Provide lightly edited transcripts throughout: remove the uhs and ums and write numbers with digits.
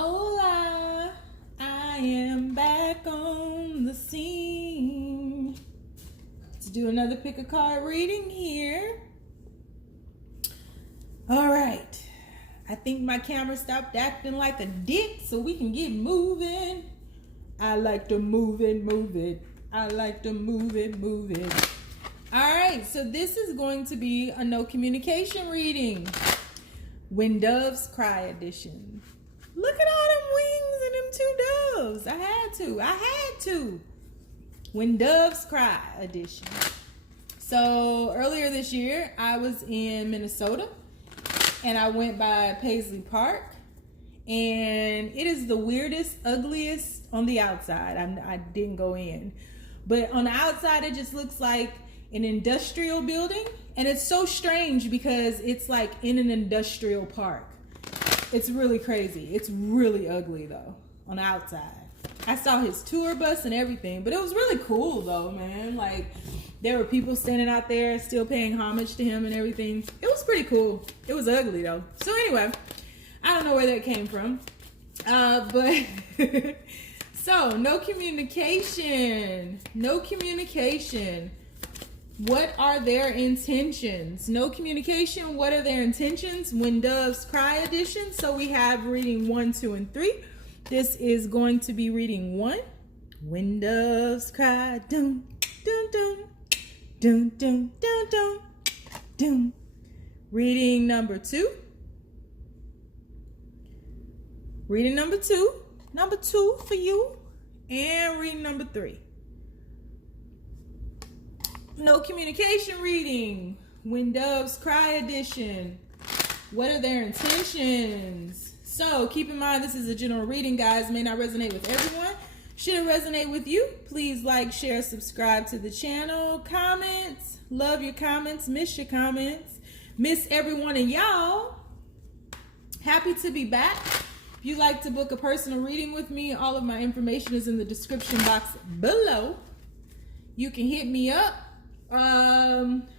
Hola, I am back on the scene. Let's do another pick a card reading here. All right. I think my camera stopped acting like a dick so we can get moving. I like to move it. I like to move it. All right, so this is going to be a no communication reading. When Doves Cry edition. Look at all them wings and them two doves. I had to. When Doves Cry edition. So earlier this year, I was in Minnesota and I went by Paisley Park, and it is the weirdest, ugliest on the outside. I didn't go in, but on the outside, it just looks like an industrial building, and it's so strange because it's like in an industrial park. It's really crazy. It's really ugly though on the outside. I saw his tour bus and everything, but it was really cool though, man. Like there were people standing out there still paying homage to him and everything. It was pretty cool. It was ugly though. So anyway, I don't know where that came from. But so no communication. What are their intentions? No communication. What are their intentions? When Doves Cry edition. So we have reading 1, 2, and 3. This is going to be reading 1. When Doves Cry. Dun, dun, dun. Dun, dun, dun, dun, dun. Reading number 2. Reading number 2. Number 2 for you. And reading number 3. No communication reading. When Doves Cry edition. What are their intentions? So keep in mind, this is a general reading, guys. May not resonate with everyone. Should it resonate with you, please like, share, subscribe to the channel. Comments. Love your comments. Miss your comments. Miss every one of y'all. Happy to be back. If you'd like to book a personal reading with me, all of my information is in the description box below. You can hit me up.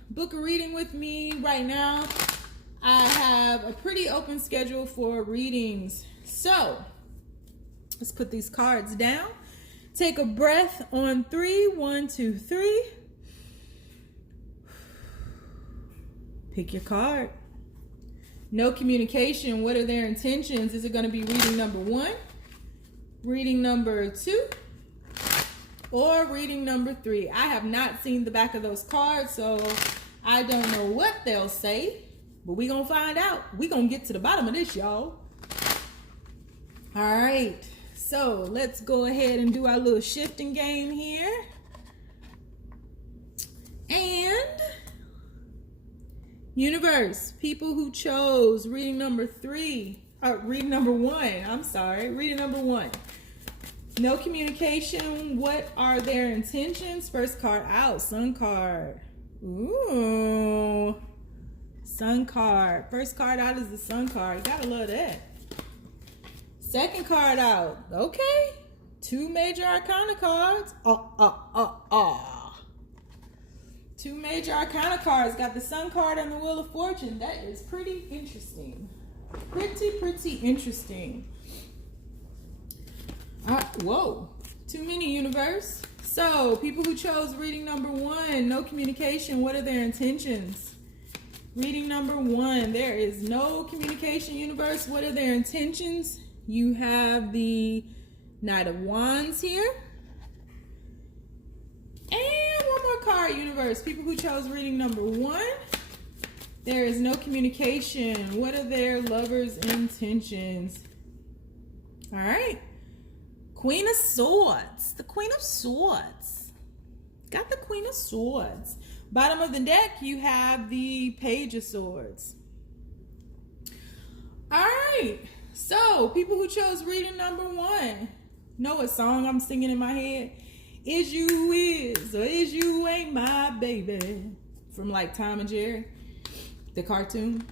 Book a reading with me right now. I have a pretty open schedule for readings. So let's put these cards down. Take a breath on 3. 1, 2, 3. Pick your card. No communication. What are their intentions? Is it going to be reading number 1, reading number 2, or reading number 3? I have not seen the back of those cards, so I don't know what they'll say, but we're going to find out. We're going to get to the bottom of this, y'all. All right, so let's go ahead and do our little shifting game here. And universe, people who chose reading number 3, or reading number 1, I'm sorry, reading number 1. No communication. What are their intentions? First card out, Sun card. Ooh, Sun card. First card out is the Sun card. You gotta love that. Second card out. Okay. 2 major arcana cards. 2 major arcana cards. Got the Sun card and the Wheel of Fortune. That is pretty interesting. Pretty interesting. Whoa, too many, universe. So people who chose reading number 1, no communication. What are their intentions? Reading number 1, there is no communication, universe. What are their intentions? You have the Knight of Wands here. And one more card, universe. People who chose reading number 1, there is no communication. What are their lovers' intentions? All right. Queen of Swords. The Queen of Swords. Got the Queen of Swords. Bottom of the deck, you have the Page of Swords. All right. So, people who chose reading number 1, know what song I'm singing in my head? Is You Is or Is You Ain't My Baby. From like Tom and Jerry, the cartoon.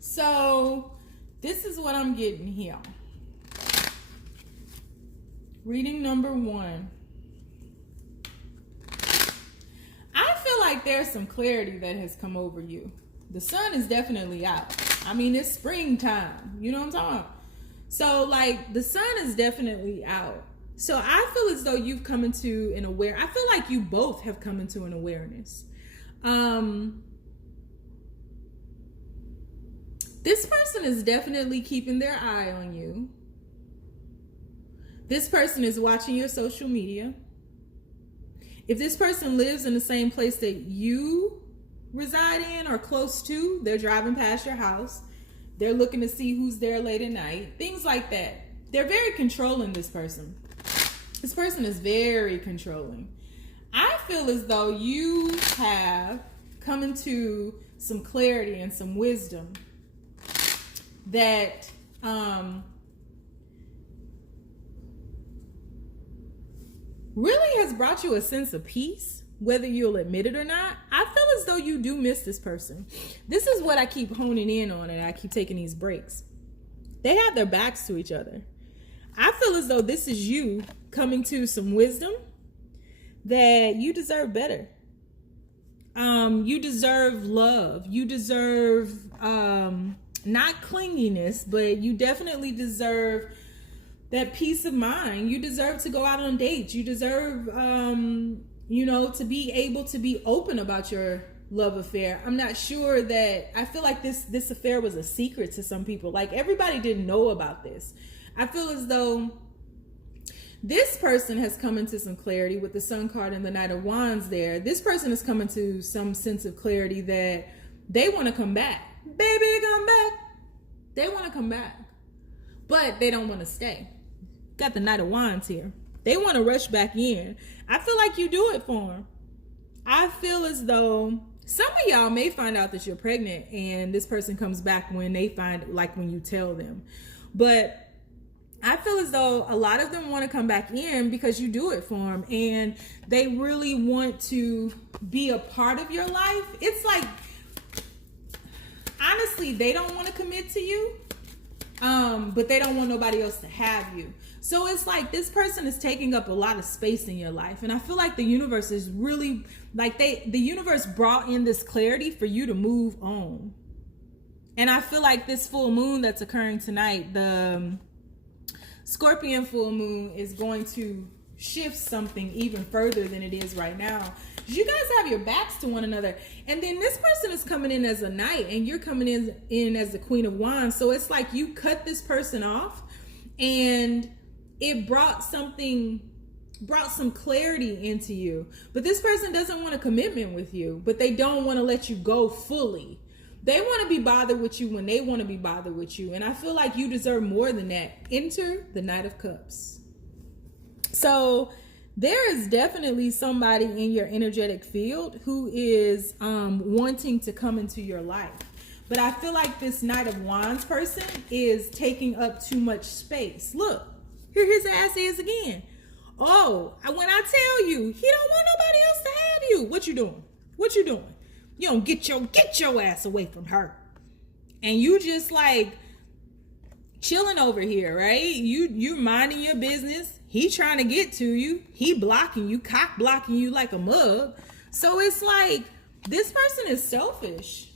So, this is what I'm getting here. Reading number 1. I feel like there's some clarity that has come over you. The sun is definitely out. I mean, it's springtime. You know what I'm talking about? So, like, the sun is definitely out. So I feel as though you've come into an I feel like you both have come into an awareness. This person is definitely keeping their eye on you. This person is watching your social media. If this person lives in the same place that you reside in or close to, they're driving past your house. They're looking to see who's there late at night. Things like that. They're very controlling, this person. This person is very controlling. I feel as though you have come into some clarity and some wisdom that really has brought you a sense of peace, whether you'll admit it or not. I feel as though you do miss this person. This is what I keep honing in on, and I keep taking these breaks. They have their backs to each other. I feel as though this is you coming to some wisdom that you deserve better. You deserve love. You deserve not clinginess, but you definitely deserve that peace of mind. You deserve to go out on dates. You deserve, to be able to be open about your love affair. I'm not sure that, I feel like this affair was a secret to some people. Like, everybody didn't know about this. I feel as though this person has come into some clarity with the Sun card and the Knight of Wands there. This person is coming to some sense of clarity that they want to come back. Baby, come back. They want to come back, but they don't want to stay. Got the Knight of Wands here. They want to rush back in. I feel like you do it for them. I feel as though some of y'all may find out that you're pregnant and this person comes back when they find, like, when you tell them. But I feel as though a lot of them want to come back in because you do it for them and they really want to be a part of your life. It's like, honestly, they don't want to commit to you, but they don't want nobody else to have you. So it's like this person is taking up a lot of space in your life. And I feel like the universe is really, like, the universe brought in this clarity for you to move on. And I feel like this full moon that's occurring tonight, the Scorpion full moon, is going to shift something even further than it is right now. You guys have your backs to one another. And then this person is coming in as a knight and you're coming in as the Queen of Wands. So it's like you cut this person off and it brought some clarity into you. But this person doesn't want a commitment with you, but they don't want to let you go fully. They want to be bothered with you when they want to be bothered with you. And I feel like you deserve more than that. Enter the Knight of Cups. So there is definitely somebody in your energetic field who is wanting to come into your life. But I feel like this Knight of Wands person is taking up too much space. Look, here his ass is again. Oh, when I tell you, he don't want nobody else to have you. What you doing? What you doing? You don't get your ass away from her. And you just like chilling over here, right? You minding your business. He trying to get to you. He blocking you, cock blocking you like a mug. So it's like, this person is selfish.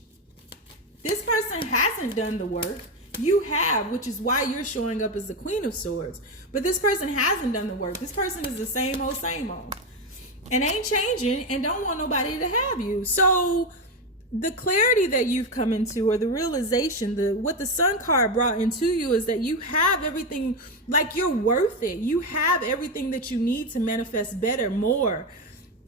This person hasn't done the work. You have, which is why you're showing up as the Queen of Swords. But this person hasn't done the work. This person is the same old, and ain't changing and don't want nobody to have you. So the clarity that you've come into, or the realization, what the Sun card brought into you, is that you have everything, like, you're worth it. You have everything that you need to manifest better, more,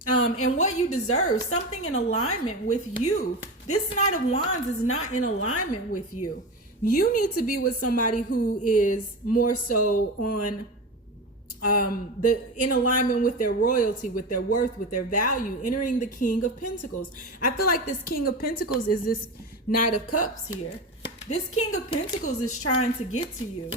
and what you deserve, something in alignment with you. This Knight of Wands is not in alignment with you. You need to be with somebody who is more so on in alignment with their royalty, with their worth, with their value, entering the King of Pentacles. I feel like this King of Pentacles is this Knight of Cups here. This King of Pentacles is trying to get to you.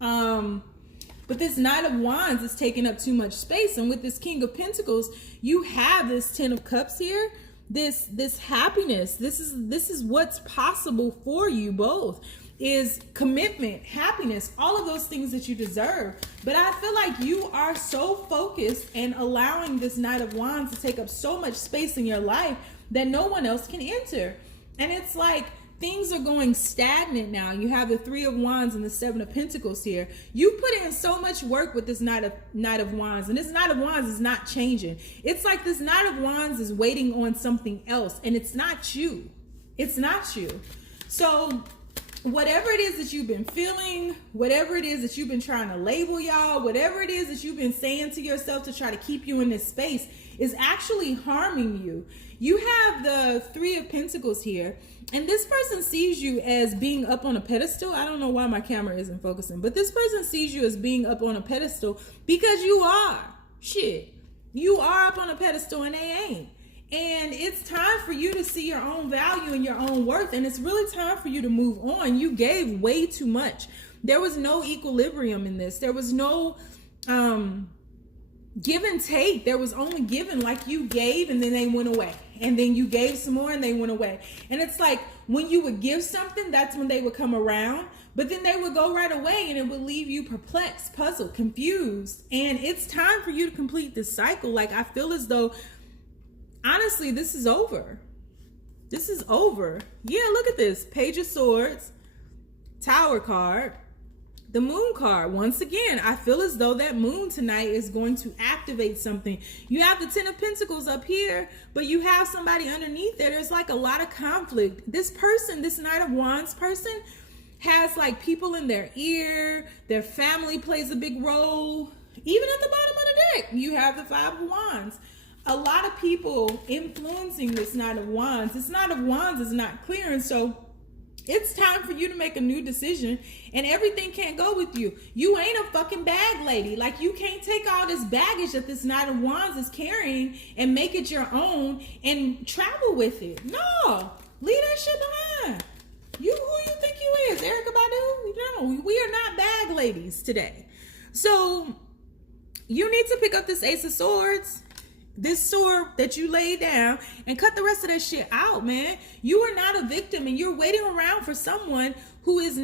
But this Knight of Wands is taking up too much space. And with this King of Pentacles, you have this Ten of Cups here. This happiness. This is what's possible for you both. Is commitment, happiness, all of those things that you deserve. But I feel like you are so focused and allowing this Knight of Wands to take up so much space in your life that no one else can enter. And it's like, things are going stagnant now. You have the Three of Wands and the Seven of Pentacles here. You put in so much work with this Knight of Wands, and this Knight of Wands is not changing. It's like this Knight of Wands is waiting on something else, and it's not you. It's not you. So whatever it is that you've been feeling, whatever it is that you've been trying to label, y'all, whatever it is that you've been saying to yourself to try to keep you in this space is actually harming you. You have the Three of Pentacles here, and this person sees you as being up on a pedestal. I don't know why my camera isn't focusing, but this person sees you as being up on a pedestal because you are. Shit. You are up on a pedestal and they ain't. And it's time for you to see your own value and your own worth. And it's really time for you to move on. You gave way too much. There was no equilibrium in this. There was no give and take. There was only giving. Like you gave and then they went away. And then you gave some more and they went away. And it's like when you would give something, that's when they would come around. But then they would go right away and it would leave you perplexed, puzzled, confused. And it's time for you to complete this cycle. Like I feel as though, honestly, this is over. This is over. Yeah, look at this. Page of Swords, Tower card, the Moon card. Once again, I feel as though that moon tonight is going to activate something. You have the Ten of Pentacles up here, but you have somebody underneath there. There's like a lot of conflict. This person, this Knight of Wands person, has like people in their ear. Their family plays a big role. Even at the bottom of the deck, you have the Five of Wands. A lot of people influencing this Knight of Wands. This Knight of Wands is not clear, and so it's time for you to make a new decision, and everything can't go with you. You ain't a fucking bag lady. Like, you can't take all this baggage that this Knight of Wands is carrying and make it your own and travel with it. No, leave that shit behind. You, who you think you is, Erykah Badu? No, we are not bag ladies today. So you need to pick up this Ace of Swords, this sword that you laid down, and cut the rest of that shit out, man. You are not a victim, and you're waiting around for someone who is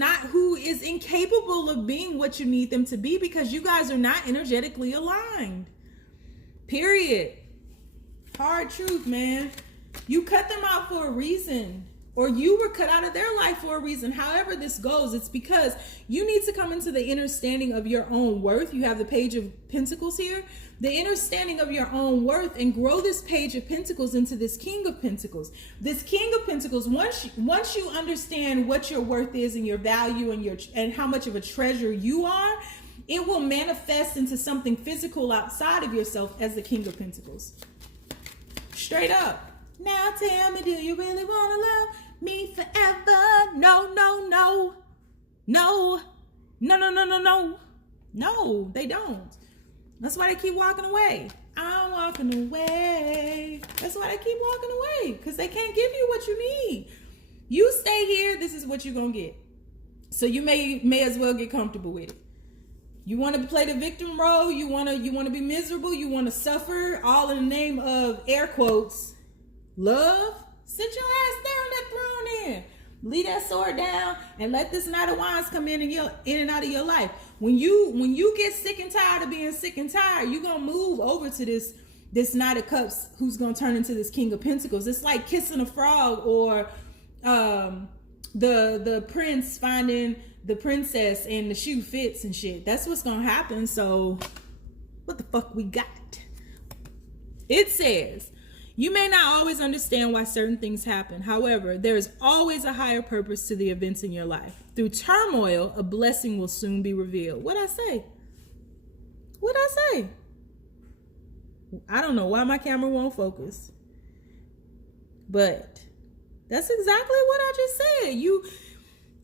incapable of being what you need them to be, because you guys are not energetically aligned. Period. Hard truth, man. You cut them out for a reason, or you were cut out of their life for a reason. However this goes, it's because you need to come into the understanding of your own worth. You have the Page of Pentacles here. The understanding of your own worth, and grow this Page of Pentacles into this King of Pentacles. This King of Pentacles, once you understand what your worth is and your value and how much of a treasure you are, it will manifest into something physical outside of yourself as the King of Pentacles. Straight up. Now tell me, do you really want to love me forever? No, no, no. No. No, no, no, no, no. No, they don't. That's why they keep walking away. I'm walking away. That's why they keep walking away, because they can't give you what you need. You stay here, this is what you're going to get. So you may as well get comfortable with it. You want to play the victim role, you want to be miserable, you want to suffer, all in the name of, air quotes, love? Sit your ass there on that throne then. Leave that sword down and let this Knight of Wands come in and out of your life. When you get sick and tired of being sick and tired, you're gonna move over to this Knight of Cups, who's gonna turn into this King of Pentacles. It's like kissing a frog, or the prince finding the princess and the shoe fits and shit. That's what's gonna happen. So what the fuck we got? It says, you may not always understand why certain things happen. However, there is always a higher purpose to the events in your life. Through turmoil, a blessing will soon be revealed. What'd I say? What'd I say? I don't know why my camera won't focus. But that's exactly what I just said.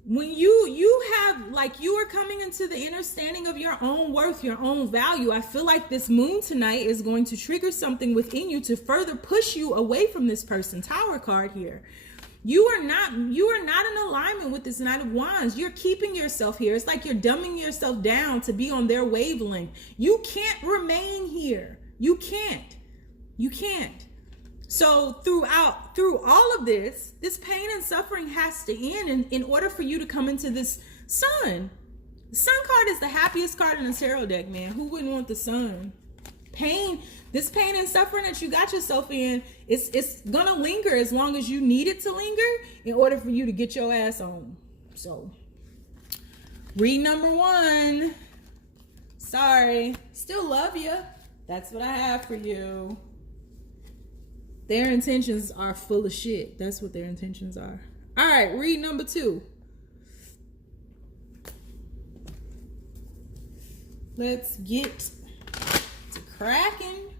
When you have, like, you are coming into the understanding of your own worth, your own value. I feel like this moon tonight is going to trigger something within you to further push you away from this person. Tower card here. You are not in alignment with this Knight of Wands. You're keeping yourself here. It's like you're dumbing yourself down to be on their wavelength. You can't remain here. You can't. You can't. So through all of this pain and suffering has to end in order for you to come into this sun. The sun card is the happiest card in the tarot deck, man. Who wouldn't want the sun? pain and suffering that you got yourself in, it's gonna linger as long as you need it to linger in order for you to get your ass on. So, read number 1. Sorry, still love you. That's what I have for you. Their intentions are full of shit. That's what their intentions are. All right, read number 2. Let's get to cracking.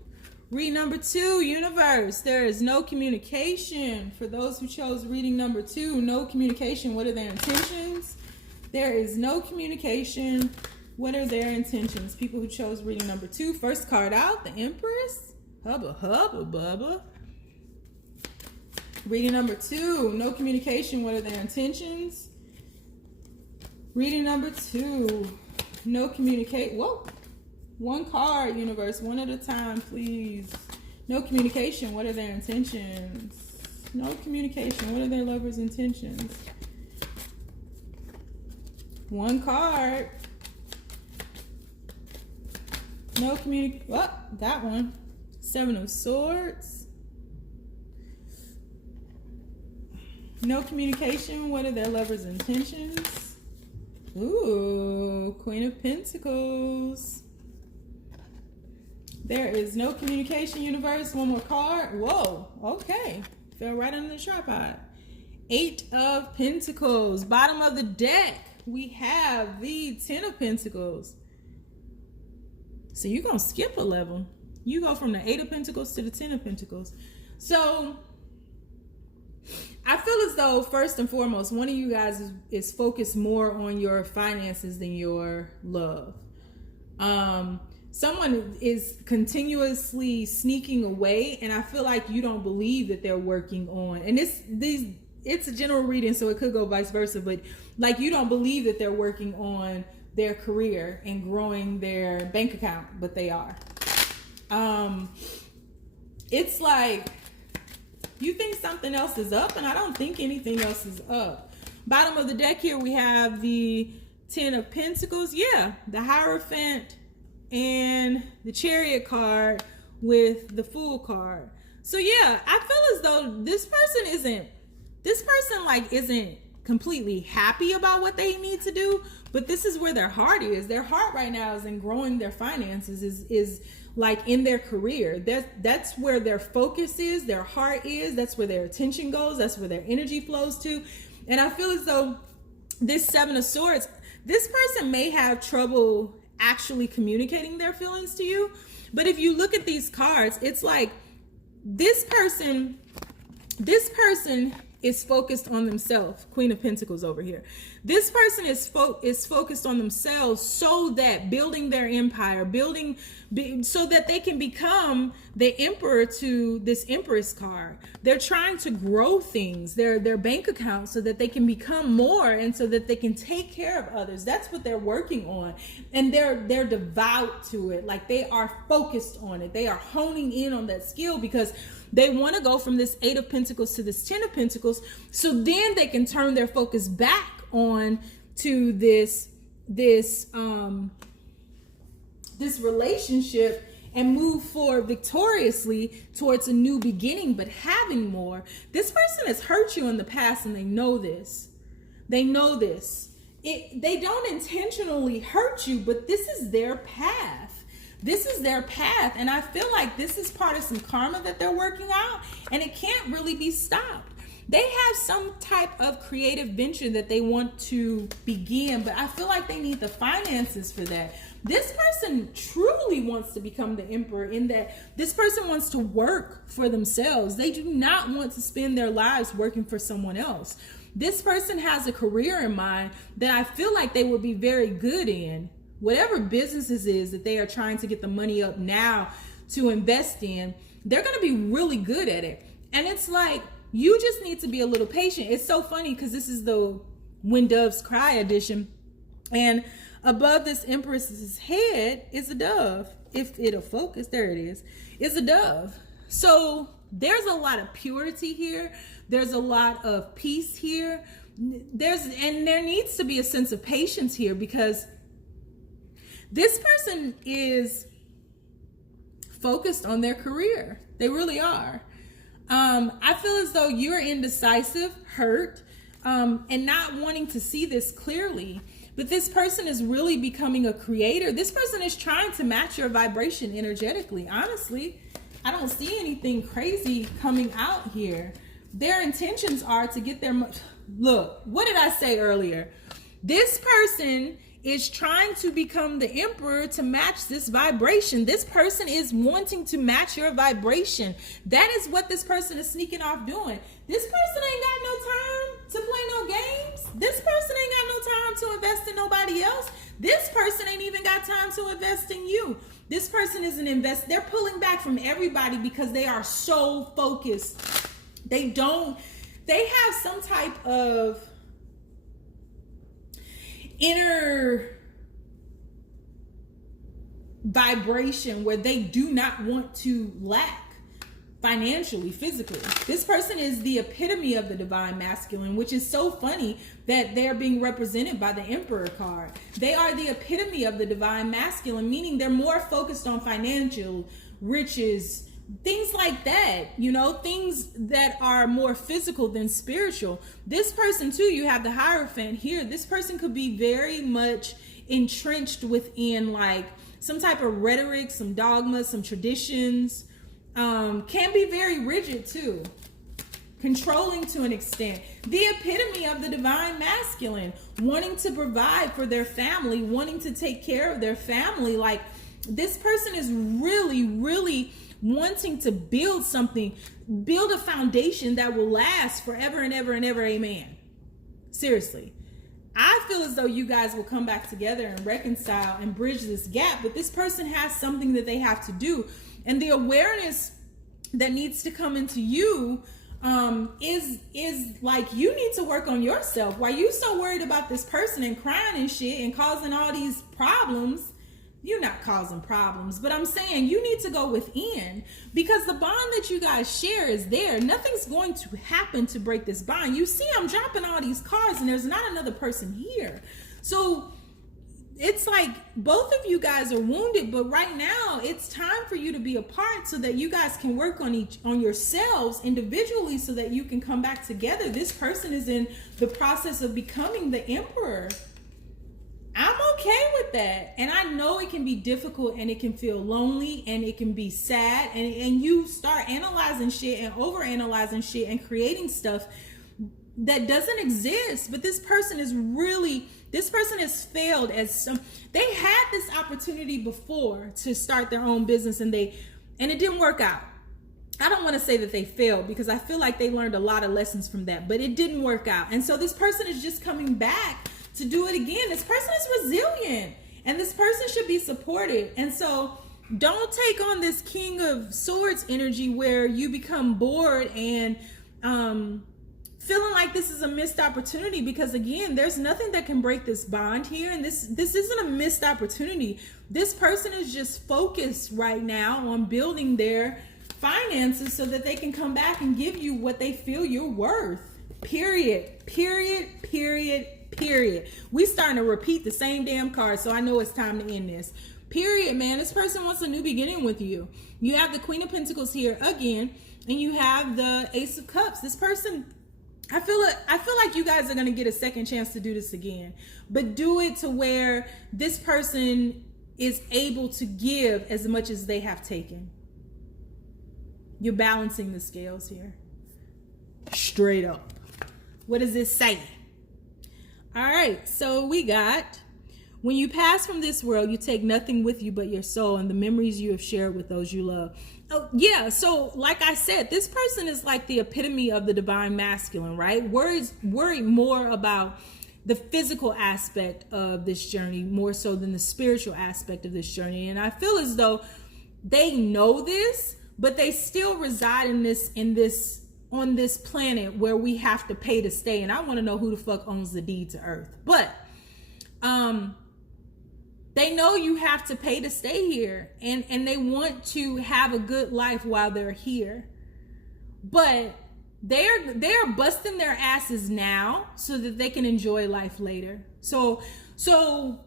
Read number 2, universe. There is no communication. For those who chose reading number 2, no communication. What are their intentions? There is no communication. What are their intentions? People who chose reading number 2. First card out, the Empress. Hubba, hubba, bubba. Reading number 2, no communication. What are their intentions? Reading number 2, no communicate. Whoa. One card, universe. One at a time, please. No communication. What are their intentions? No communication. What are their lover's intentions? One card. No communication. Oh, that one. 7 of Swords. No communication. What are their lover's intentions? Ooh, Queen of Pentacles. There is no communication, universe. One more card. Whoa, okay. Fell right under the tripod. 8 of Pentacles. Bottom of the deck, we have the 10 of Pentacles. So you're going to skip a level. You go from the 8 of Pentacles to the 10 of Pentacles. So I feel as though, first and foremost, one of you guys is focused more on your finances than your love. Someone is continuously sneaking away, and I feel like you don't believe that they're working on, and it's a general reading, so it could go vice versa, but like you don't believe that they're working on their career and growing their bank account, but they are. It's like you think something else is up, and I don't think anything else is up. Bottom of the deck here, we have the 10 of Pentacles. Yeah, the Hierophant and the Chariot card with the Fool card. So yeah, I feel as though this person isn't completely happy about what they need to do, but this is where their heart is. Their heart right now is in growing their finances, is like in their career. That's where their focus is, their heart is, that's where their attention goes, that's where their energy flows to. And I feel as though this 7 of Swords, this person may have trouble actually communicating their feelings to you. But if you look at these cards, it's like this person is focused on themselves. Queen of Pentacles over here. This person is focused on themselves, so that building their empire, so that they can become the emperor to this Empress card. They're trying to grow things, their bank account, so that they can become more, and so that they can take care of others. That's what they're working on, and they're devout to it. Like they are focused on it. They are honing in on that skill because they want to go from this 8 of Pentacles to this 10 of Pentacles, so then they can turn their focus back on to this relationship and move forward victoriously towards a new beginning, but having more. This person has hurt you in the past, and they know this. They know this. They don't intentionally hurt you, but this is their path. This is their path, and I feel like this is part of some karma that they're working out, and it can't really be stopped. They have some type of creative venture that they want to begin, but I feel like they need the finances for that. This person truly wants to become the emperor, in that this person wants to work for themselves. They do not want to spend their lives working for someone else. This person has a career in mind that I feel like they would be very good in. Whatever businesses is that they are trying to get the money up now to invest in, they're going to be really good at it. And it's like, you just need to be a little patient. It's so funny because this is the When Doves Cry edition. And above this Empress's head is a dove. If it'll focus, there it is. It's a dove. So there's a lot of purity here. There's a lot of peace here. There needs to be a sense of patience here, because this person is focused on their career. They really are. I feel as though you're indecisive, hurt, and not wanting to see this clearly. But this person is really becoming a creator. This person is trying to match your vibration energetically. Honestly, I don't see anything crazy coming out here. Their intentions are to get their... Look, what did I say earlier? This person is trying to become the emperor to match this vibration. This person is wanting to match your vibration. That is what this person is sneaking off doing. This person ain't got no time to play no games. This person ain't got no time to invest in nobody else. This person ain't even got time to invest in you. This person is an invest. They're pulling back from everybody because they are so focused. They have some type of inner vibration where they do not want to lack financially, physically. This person is the epitome of the divine masculine, which is so funny that they're being represented by the Emperor card. They are the epitome of the divine masculine, meaning they're more focused on financial riches, things like that, you know, things that are more physical than spiritual. This person too, you have the Hierophant here. This person could be very much entrenched within like some type of rhetoric, some dogmas, some traditions. Can be very rigid too, controlling to an extent. The epitome of the divine masculine, wanting to provide for their family, wanting to take care of their family. Like this person is really wanting to build something, build a foundation that will last forever and ever and ever. Amen. Seriously. I feel as though you guys will come back together and reconcile and bridge this gap, but this person has something that they have to do. And the awareness that needs to come into you is like, you need to work on yourself. Why you so worried about this person and crying and shit and causing all these problems? You're not causing problems, but I'm saying you need to go within, because the bond that you guys share is there. Nothing's going to happen to break this bond. You see, I'm dropping all these cards and there's not another person here. So it's like both of you guys are wounded, but right now it's time for you to be apart so that you guys can work on yourselves individually so that you can come back together. This person is in the process of becoming the emperor. I'm okay with that. And I know it can be difficult and it can feel lonely and it can be sad, and you start analyzing shit and overanalyzing shit and creating stuff that doesn't exist. But this person has failed they had this opportunity before to start their own business and it didn't work out. I don't want to say that they failed because I feel like they learned a lot of lessons from that, but it didn't work out. And so this person is just coming back to do it again. This person is resilient and this person should be supported. And so don't take on this King of Swords energy where you become bored and feeling like this is a missed opportunity, because again, there's nothing that can break this bond here. And this isn't a missed opportunity. This person is just focused right now on building their finances so that they can come back and give you what they feel you're worth. Period. We starting to repeat the same damn card, so I know it's time to end this. Period, man. This person wants a new beginning with you. You have the Queen of Pentacles here again, and you have the Ace of Cups. This person, I feel like you guys are going to get a second chance to do this again, but do it to where this person is able to give as much as they have taken. You're balancing the scales here. Straight up. What does this say? All right, so we got, when you pass from this world, you take nothing with you but your soul and the memories you have shared with those you love. Oh, yeah, so like I said, this person is like the epitome of the divine masculine, right? Worried more about the physical aspect of this journey more so than the spiritual aspect of this journey. And I feel as though they know this, but they still reside on this planet where we have to pay to stay. And I want to know who the fuck owns the deed to Earth. But they know you have to pay to stay here, and they want to have a good life while they're here. But they're busting their asses now so that they can enjoy life later. So,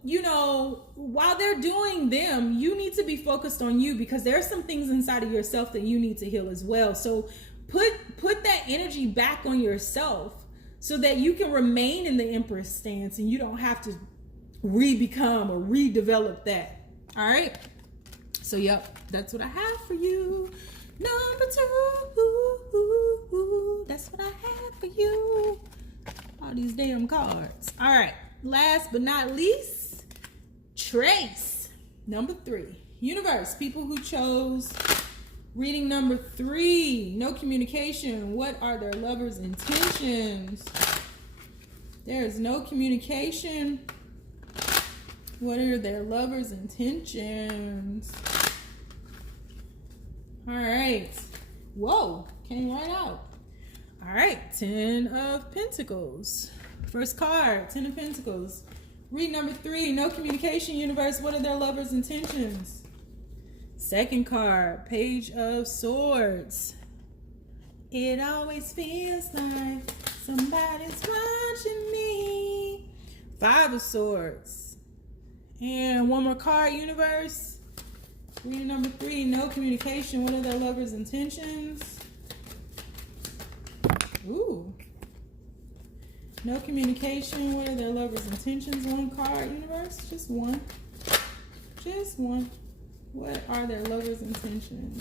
you know, while they're doing them, you need to be focused on you, because there are some things inside of yourself that you need to heal as well. So put that energy back on yourself so that you can remain in the Empress stance and you don't have to re-become or redevelop that. All right. So, yep, that's what I have for you. Number 2. That's what I have for you. All these damn cards. All right. Last but not least, Trace. Number 3. Universe, people who chose reading number 3. No communication. What are their lovers' intentions? There is no communication. What are their lovers' intentions? All right. Whoa, came right out. All right, 10 of Pentacles. First card, 10 of Pentacles. Read number 3, no communication, universe. What are their lovers' intentions? Second card, Page of Swords. It always feels like somebody's watching me. 5 of Swords. And one more card, universe. Reading number 3, no communication. What are their lovers' intentions? Ooh. No communication. What are their lovers' intentions? One card, universe. Just one. Just one. What are their lovers' intentions?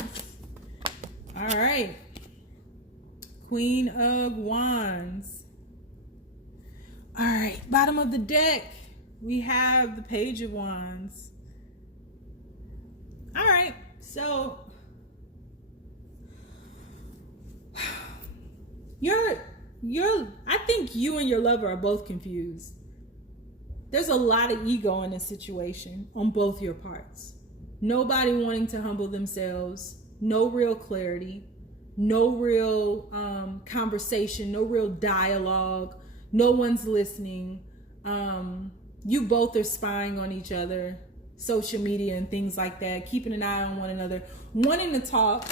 All right. Queen of Wands. All right. Bottom of the deck, we have the Page of Wands. All right, so I think you and your lover are both confused. There's a lot of ego in this situation on both your parts. Nobody wanting to humble themselves, no real clarity, no real conversation, no real dialogue, no one's listening. You both are spying on each other. Social media and things like that, keeping an eye on one another, wanting to talk,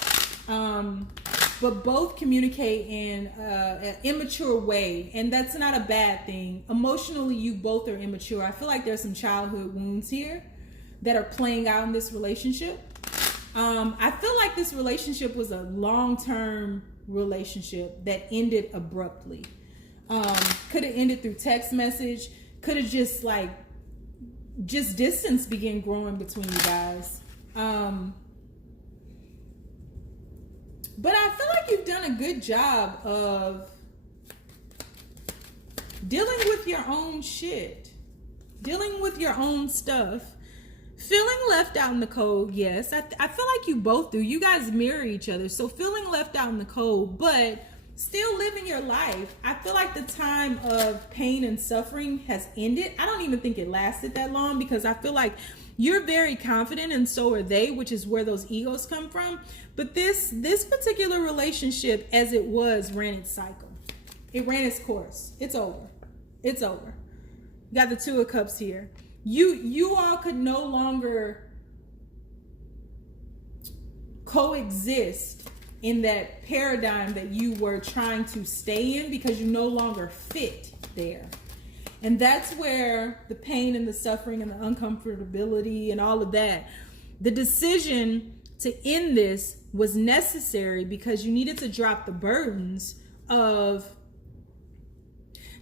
but both communicate in an immature way, and that's not a bad thing. Emotionally, you both are immature. I feel like there's some childhood wounds here that are playing out in this relationship. I feel like this relationship was a long-term relationship that ended abruptly. Could have ended through text message, could have just distance began growing between you guys. But I feel like you've done a good job of dealing with your own shit, dealing with your own stuff, feeling left out in the cold. Yes, I feel like you both do. You guys mirror each other. So feeling left out in the cold, but still living your life. I feel like the time of pain and suffering has ended. I don't even think it lasted that long, because I feel like you're very confident and so are they, which is where those egos come from. But this particular relationship, as it was, ran its cycle. It ran its course. It's over. It's over. You got the 2 of Cups here. You all could no longer coexist in that paradigm that you were trying to stay in, because you no longer fit there. And that's where the pain and the suffering and the uncomfortability and all of that, the decision to end this was necessary, because you needed to drop the burdens of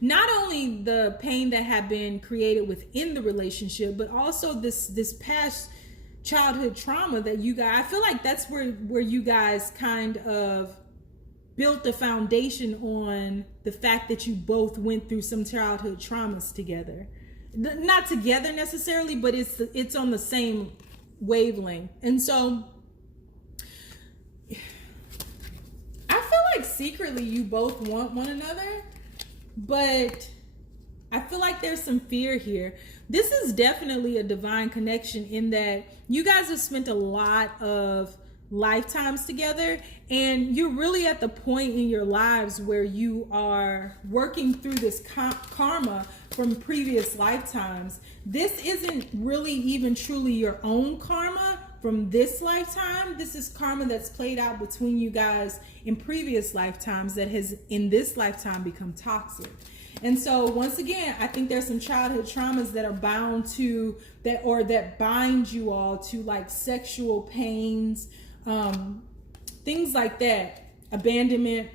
not only the pain that had been created within the relationship, but also this past childhood trauma that you guys, I feel like that's where you guys kind of built the foundation on the fact that you both went through some childhood traumas together. Not together necessarily, but it's on the same wavelength. And so I feel like secretly you both want one another, but I feel like there's some fear here. This is definitely a divine connection in that you guys have spent a lot of lifetimes together, and you're really at the point in your lives where you are working through this karma from previous lifetimes. This isn't really even truly your own karma from this lifetime. This is karma that's played out between you guys in previous lifetimes that has in this lifetime become toxic. And so once again, I think there's some childhood traumas that are bound to that, or that bind you all to like sexual pains, things like that, abandonment.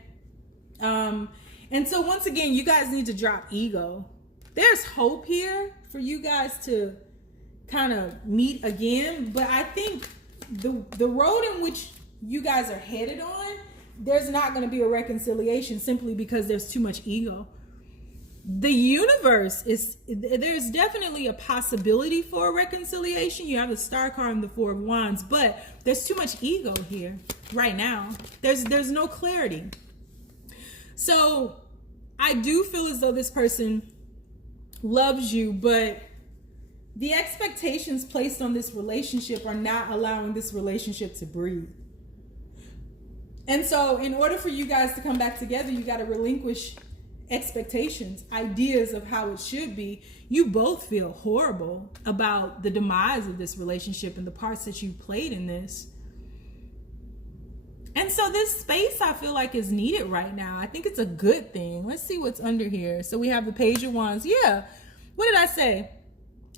And so once again, you guys need to drop ego. There's hope here for you guys to kind of meet again, but I think the road in which you guys are headed on, there's not going to be a reconciliation simply because there's too much ego. The universe there's definitely a possibility for a reconciliation. You have the Star card and the Four of Wands, but there's too much ego here right now. There's no clarity. So I do feel as though this person loves you, but the expectations placed on this relationship are not allowing this relationship to breathe. And so in order for you guys to come back together, you got to relinquish expectations, ideas of how it should be. You both feel horrible about the demise of this relationship and the parts that you played in this. And so this space, I feel like, is needed right now. I think it's a good thing. Let's see what's under here. So we have the Page of Wands. Yeah. What did I say?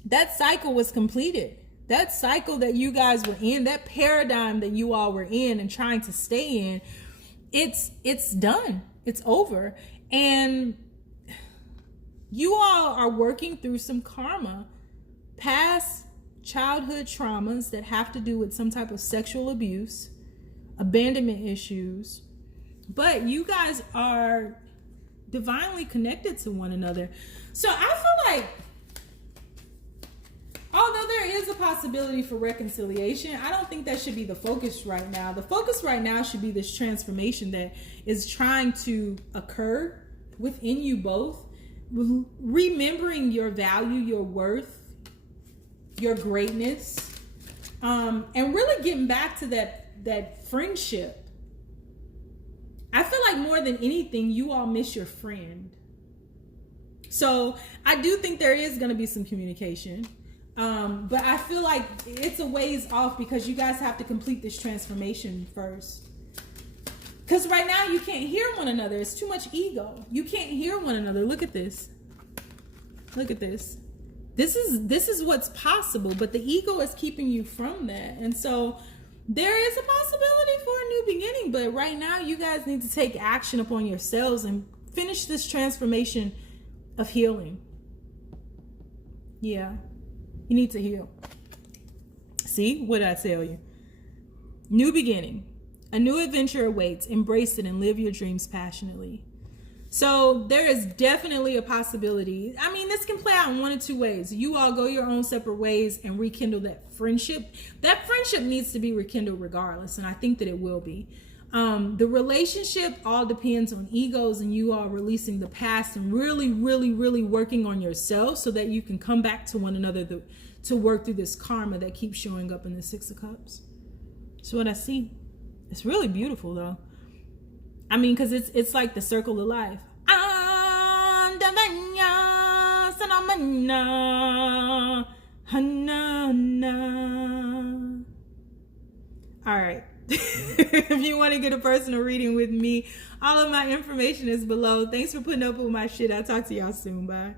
That cycle was completed. That cycle that you guys were in, that paradigm that you all were in and trying to stay in, it's done. It's over. And you all are working through some karma, past childhood traumas that have to do with some type of sexual abuse, abandonment issues. But you guys are divinely connected to one another. So I feel like, although there is a possibility for reconciliation, I don't think that should be the focus right now. The focus right now should be this transformation that is trying to occur within you both. Remembering your value, your worth, your greatness, and really getting back to that friendship. I feel like more than anything, you all miss your friend. So I do think there is going to be some communication. But I feel like it's a ways off because you guys have to complete this transformation first. Because right now you can't hear one another. It's too much ego. You can't hear one another. Look at this. Look at this. This is what's possible, but the ego is keeping you from that. And so there is a possibility for a new beginning, but right now you guys need to take action upon yourselves and finish this transformation of healing. Yeah. You need to heal. See, what did I tell you? New beginning. A new adventure awaits. Embrace it and live your dreams passionately. So there is definitely a possibility. I mean, this can play out in one of two ways. You all go your own separate ways and rekindle that friendship. That friendship needs to be rekindled regardless, and I think that it will be. The relationship all depends on egos and you all releasing the past and really, really, really working on yourself so that you can come back to one another to work through this karma that keeps showing up in the Six of Cups. So what I see, it's really beautiful though. I mean, because it's like the circle of life. All right. If you want to get a personal reading with me, all of my information is below. Thanks for putting up with my shit. I'll talk to y'all soon. Bye.